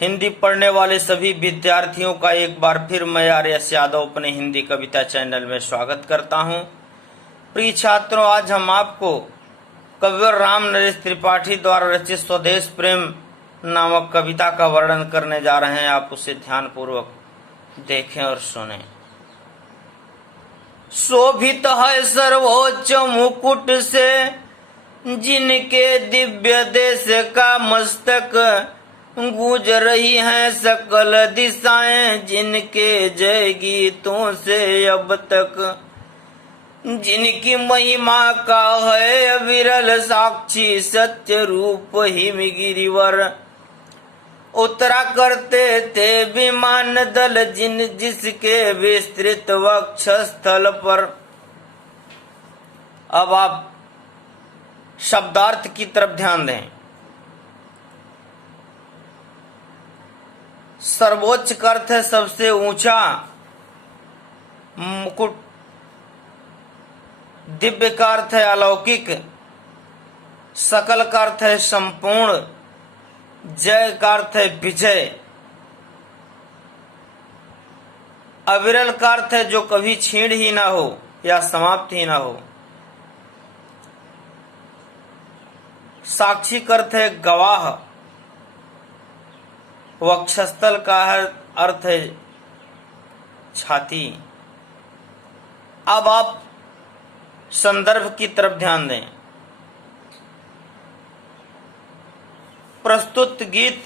हिंदी पढ़ने वाले सभी विद्यार्थियों का एक बार फिर मैं आर.एस. यादव अपने हिंदी कविता चैनल में स्वागत करता हूं। प्रिय छात्रों, आज हम आपको कविवर राम नरेश त्रिपाठी द्वारा रचित स्वदेश प्रेम नामक कविता का वर्णन करने जा रहे हैं। आप उसे ध्यानपूर्वक देखें और सुनें। शोभित है सर्वोच्च मुकुट से जिनके दिव्य देश का मस्तक, गूंज रही हैं सकल दिशाएं जिनके जय गीतों से अब तक। जिनकी महिमा का है विरल साक्षी सत्य रूप हिमगिरिवर, उतरा करते थे विमान दल जिसके विस्तृत वक्षस्थल पर। अब आप शब्दार्थ की तरफ ध्यान दें। सर्वोच्च का अर्थ है सबसे ऊंचा, मुकुट दिव्य का अर्थ है अलौकिक, सकल का अर्थ है संपूर्ण, जय का अर्थ है विजय, अविरल का अर्थ है जो कभी छीण ही ना हो या समाप्त ही ना हो, साक्षी का अर्थ है गवाह, वक्षस्थल का अर्थ है छाती। अब आप संदर्भ की तरफ ध्यान दें। प्रस्तुत गीत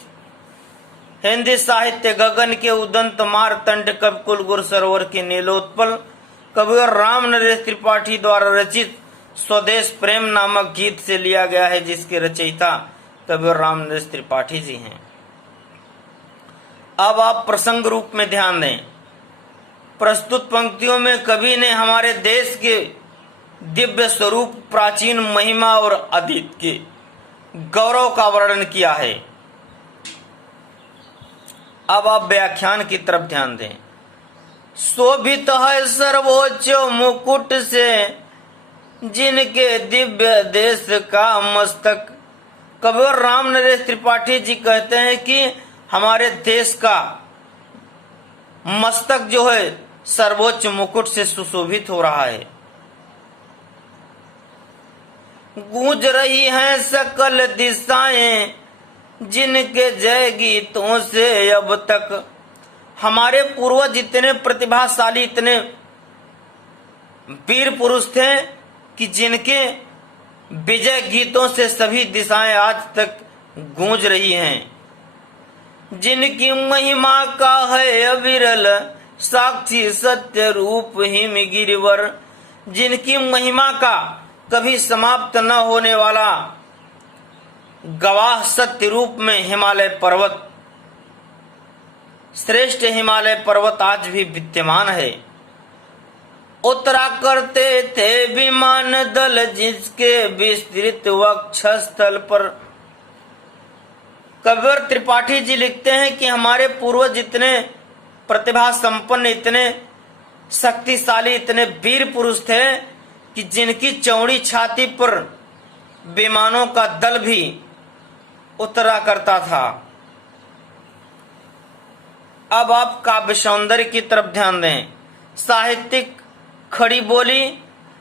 हिंदी साहित्य गगन के उदंत मारतंड कविकुल गुर सरोवर के नीलोत्पल कविवर राम नरेश त्रिपाठी द्वारा रचित स्वदेश प्रेम नामक गीत से लिया गया है, जिसके रचयिता कविवर राम नरेश त्रिपाठी जी हैं। अब आप प्रसंग रूप में ध्यान दें। प्रस्तुत पंक्तियों में कवि ने हमारे देश के दिव्य स्वरूप, प्राचीन महिमा और अतीत के गौरव का वर्णन किया है। अब आप व्याख्यान की तरफ ध्यान दें। शोभित है सर्वोच्च मुकुट से जिनके दिव्य देश का मस्तक। कविवर राम नरेश त्रिपाठी जी कहते हैं कि हमारे देश का मस्तक जो है सर्वोच्च मुकुट से सुशोभित हो रहा है। गूंज रही हैं सकल दिशाएं जिनके जय गीतों से अब तक। हमारे पूर्वज इतने प्रतिभाशाली, इतने वीर पुरुष थे कि जिनके विजय गीतों से सभी दिशाएं आज तक गूंज रही हैं। जिनकी महिमा का है अविरल साक्षी सत्य रूप हिमगिरिवर, जिनकी महिमा का कभी समाप्त न होने वाला गवाह सत्य रूप में हिमालय पर्वत, श्रेष्ठ हिमालय पर्वत आज भी विद्यमान है। उतरा करते थे विमान दल जिसके विस्तृत वक्षस्थल पर। कविवर त्रिपाठी जी लिखते हैं कि हमारे पूर्वज इतने प्रतिभा संपन्न, इतने शक्तिशाली, इतने वीर पुरुष थे कि जिनकी चौड़ी छाती पर विमानों का दल भी उतरा करता था। अब आप काव्य सौंदर्य की तरफ ध्यान दें। साहित्यिक खड़ी बोली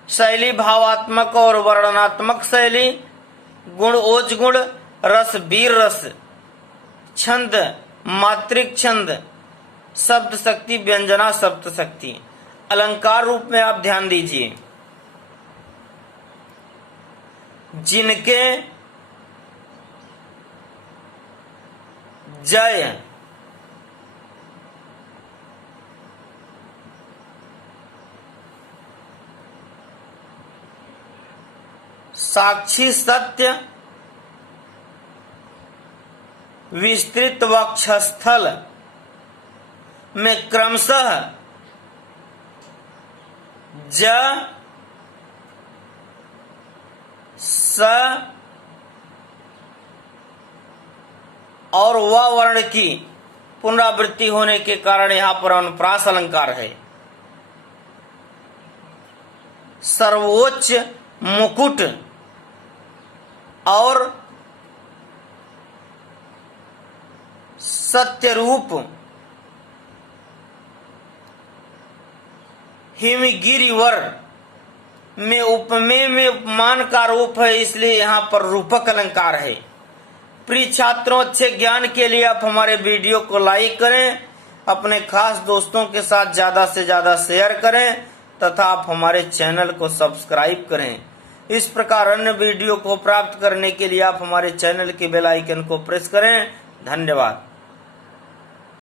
शैली, भावात्मक और वर्णनात्मक शैली, गुण ओज गुण, रस वीर रस, छंद मात्रिक छंद, शब्द शक्ति व्यंजना शब्द शक्ति। अलंकार रूप में आप ध्यान दीजिए। जिनके जय साक्षी सत्य विस्तृत वक्षस्थल में क्रमशः ज स और व वर्ण की पुनरावृत्ति होने के कारण यहां पर अनुप्रास अलंकार है। सर्वोच्च मुकुट और सत्य रूप हिमगिरिवर में उपमेय में उपमान का रूप है, इसलिए यहाँ पर रूपक अलंकार है। प्रिय छात्रों, अच्छे ज्ञान के लिए आप हमारे वीडियो को लाइक करें, अपने खास दोस्तों के साथ ज्यादा से ज्यादा शेयर करें तथा आप हमारे चैनल को सब्सक्राइब करें। इस प्रकार अन्य वीडियो को प्राप्त करने के लिए आप हमारे चैनल के बेल आइकन को प्रेस करें। धन्यवाद।